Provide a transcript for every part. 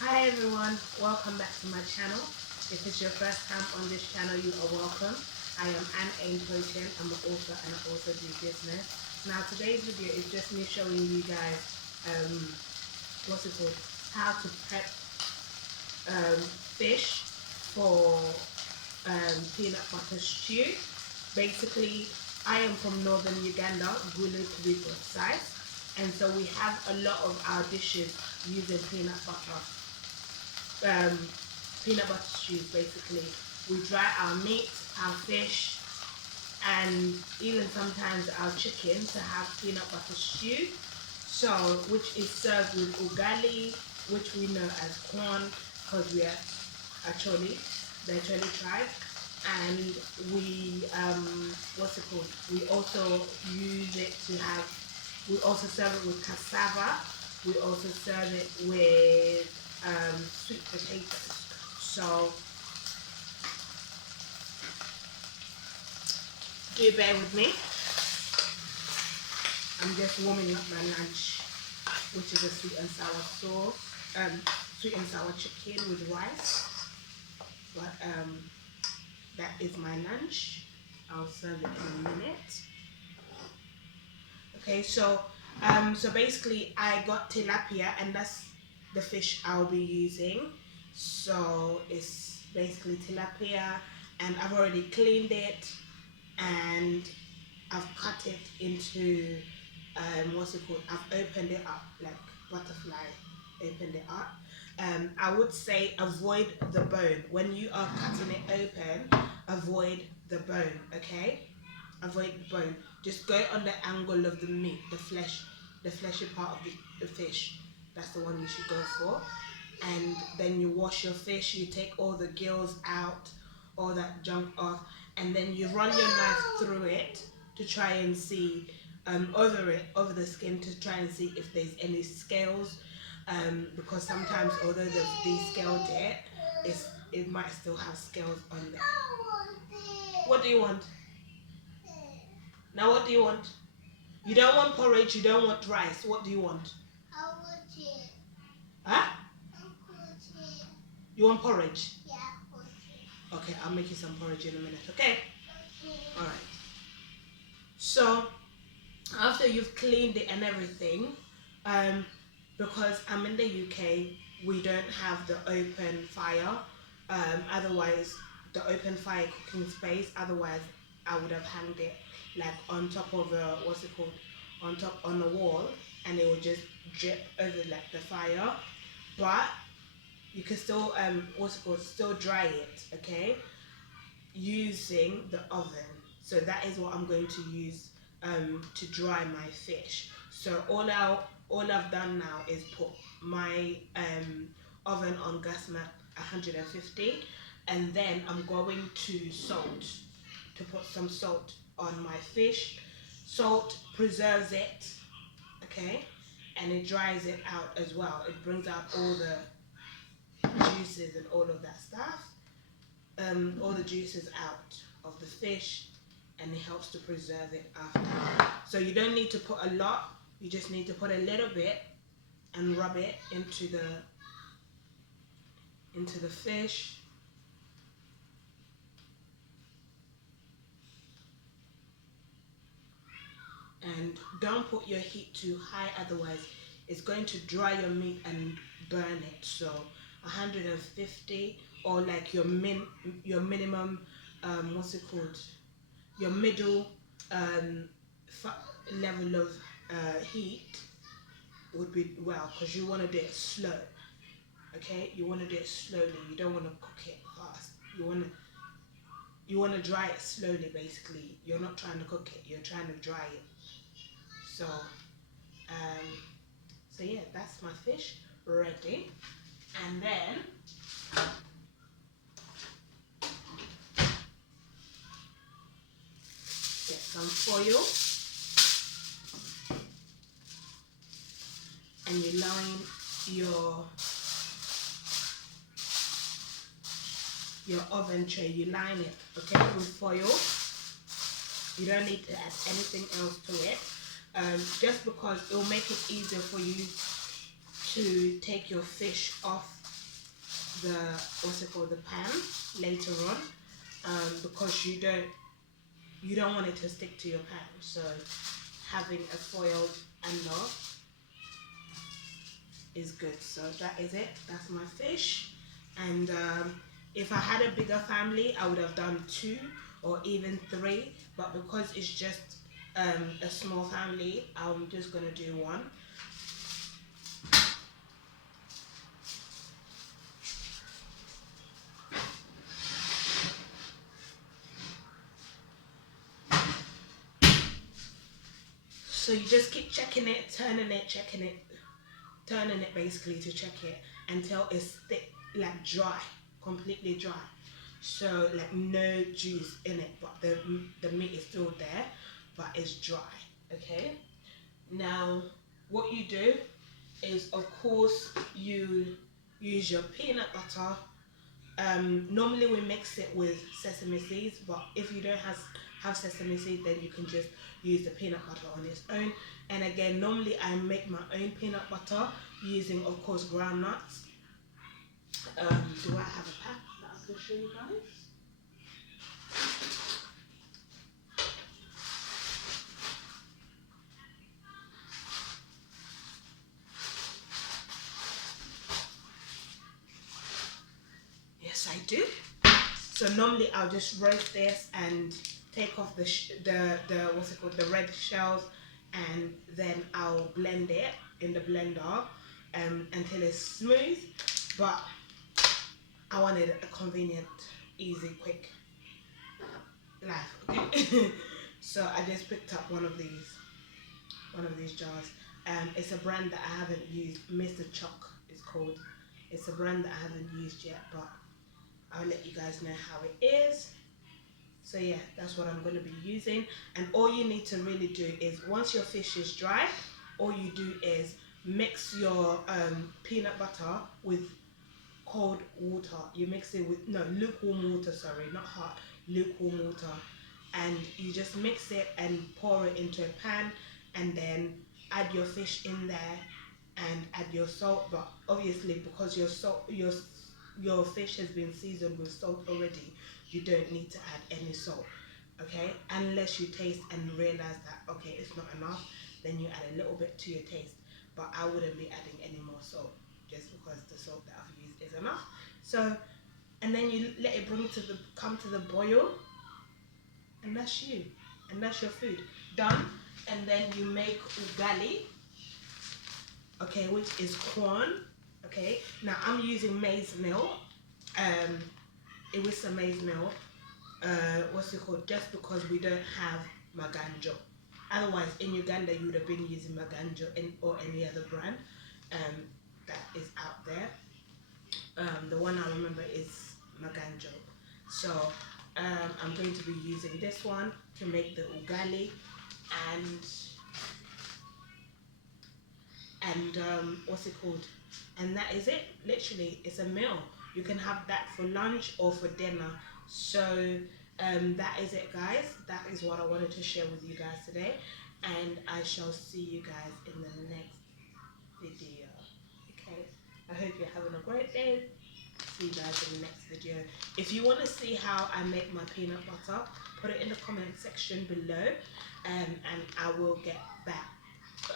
Hi everyone, welcome back to my channel. If it's your first time on this channel, you are welcome. I am A.H.P. I'm an author and I also do business. Now today's video is just me showing you guys what's it called? How to prep fish for peanut butter stew. Basically, I am from northern Uganda, Gulu to be precise, and so we have a lot of our dishes using um, peanut butter stews. Basically, we dry our meat, our fish, and even sometimes our chicken to have peanut butter stew. So, which is served with ugali, which we know as corn, because we are actually the Choli tribe, and we what's it called? We also use it to have. We also serve it with cassava. We also serve it with sweet potatoes. So do bear with me. I'm just warming up my lunch, which is a sweet and sour sauce, sweet and sour chicken with rice. But that is my lunch. I'll serve it in a minute. Okay, so basically I got tilapia, and that's the fish I'll be using. So it's basically tilapia, and I've already cleaned it, and I've cut it into what's it called? I've opened it up like butterfly. Opened it up. I would say avoid the bone when you are cutting it open. Avoid the bone, okay? Avoid the bone. Just go on the angle of the meat, the fleshy part of the fish. That's the one you should go for. And then you wash your fish. You take all the gills out, all that junk off, and then you run your knife through it to try and see over the skin to try and see if there's any scales, because sometimes although they've descaled it might still have scales on there. What do you want? Now what do you want? You don't want porridge, you don't want rice. What do you want? I want it. Huh? I want it. You want porridge? Yeah, I want it. Okay, I'll make you some porridge in a minute, okay? Okay. Alright. So after you've cleaned it and everything, because I'm in the UK, we don't have the open fire. Otherwise, the open fire cooking space. Otherwise, I would have hanged it like on top of a what's it called? On top on the wall, and it would just drip over like the fire. But you can still what's it called? Still dry it, okay? Using the oven. So that is what I'm going to use to dry my fish. So all I've done now is put my oven on gas map 150, and then I'm going to put some salt on my fish. Salt preserves it, okay, and it dries it out as well. It brings out all the juices and all of that stuff. All the juices out of the fish, and it helps to preserve it after. So you don't need to put a lot, you just need to put a little bit and rub it into the fish. And don't put your heat too high, otherwise it's going to dry your meat and burn it. So 150, or like your minimum what's it called, your middle level of heat would be well, because you want to do it slow, okay? You want to do it slowly, you don't want to cook it fast. You want to dry it slowly. Basically, you're not trying to cook it, you're trying to dry it. So so yeah, that's my fish ready. And then get some foil, and you line your oven tray, you line it, okay, with foil. You don't need to add anything else to it, just because it will make it easier for you to take your fish off the the pan later on, because you don't want it to stick to your pan. So having a foiled under is good. So that is it. That's my fish. And if I had a bigger family, I would have done 2 or even 3. But because it's just a small family, I'm just gonna do 1. So you just keep checking it, turning it, checking it, turning it basically to check it until it's thick, like dry, completely dry. So like no juice in it, but the meat is still there, but it's dry. Okay. Now, what you do is, of course, you use your peanut butter. Normally we mix it with sesame seeds, but if you don't have sesame seeds, then you can just use the peanut butter on its own. And again, normally I make my own peanut butter using, of course, groundnuts. Do I have a pack that I can show you guys? Yes, I do. So normally I'll just roast this and take off the what's it called, the red shells, and then I'll blend it in the blender until it's smooth. But I wanted a convenient, easy, quick life. Okay, so I just picked up one of these jars. It's a brand that I haven't used. Mr. Chuck is called. It's a brand that I haven't used yet, but I'll let you guys know how it is. So yeah, that's what I'm going to be using. And all you need to really do is, once your fish is dry, all you do is mix your peanut butter with cold water. You mix it with, no, lukewarm water, sorry, not hot, lukewarm water. And you just mix it and pour it into a pan, and then add your fish in there and add your salt. But obviously, because your fish has been seasoned with salt already, you don't need to add any salt. Okay, unless you taste and realize that okay, it's not enough, then you add a little bit to your taste. But I wouldn't be adding any more salt, just because the salt that I've used is enough. So, and then you let it come to the boil, and that's you, and that's your food done. And then you make ugali, okay, which is corn. Okay, now I'm using maize meal. It was a maize meal. What's it called? Just because we don't have maganjo. Otherwise, in Uganda, you would have been using maganjo or any other brand that is out there. The one I remember is maganjo. So I'm going to be using this one to make the ugali, and what's it called? And that is it. Literally, it's a meal. You can have that for lunch or for dinner. So that is it, guys. That is what I wanted to share with you guys today, and I shall see you guys in the next video. Okay, I hope you're having a great day. See you guys in the next video. If you want to see how I make my peanut butter, put it in the comment section below, and I will get back.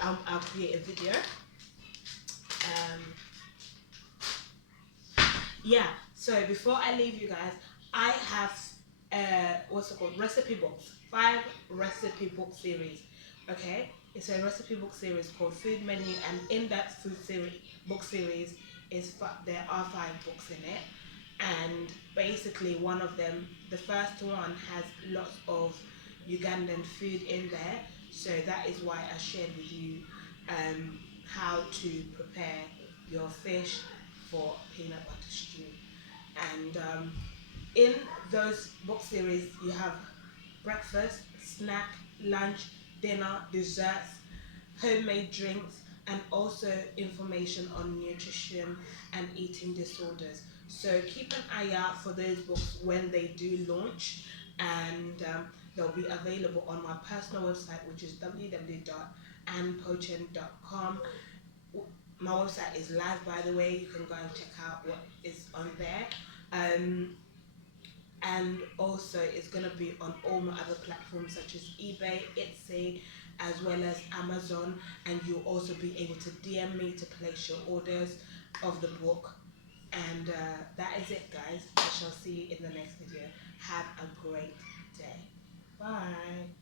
I'll create a video. Yeah, so before I leave you guys, I have what's it called, recipe books, 5 recipe book series. Okay, it's a recipe book series called Food Menu, and in that book series there are 5 books in it. And basically one of them, the first one, has lots of Ugandan food in there, so that is why I shared with you how to prepare your fish for peanut butter stew. And in those book series, you have breakfast, snack, lunch, dinner, desserts, homemade drinks, and also information on nutrition and eating disorders. So keep an eye out for those books when they do launch, and they'll be available on my personal website, which is www.anpochen.com. my website is live, by the way. You can go and check out what is on there. And also it's going to be on all my other platforms such as eBay, Etsy, as well as Amazon. And you'll also be able to DM me to place your orders of the book. And that is it, guys. I shall see you in the next video. Have a great day. Bye.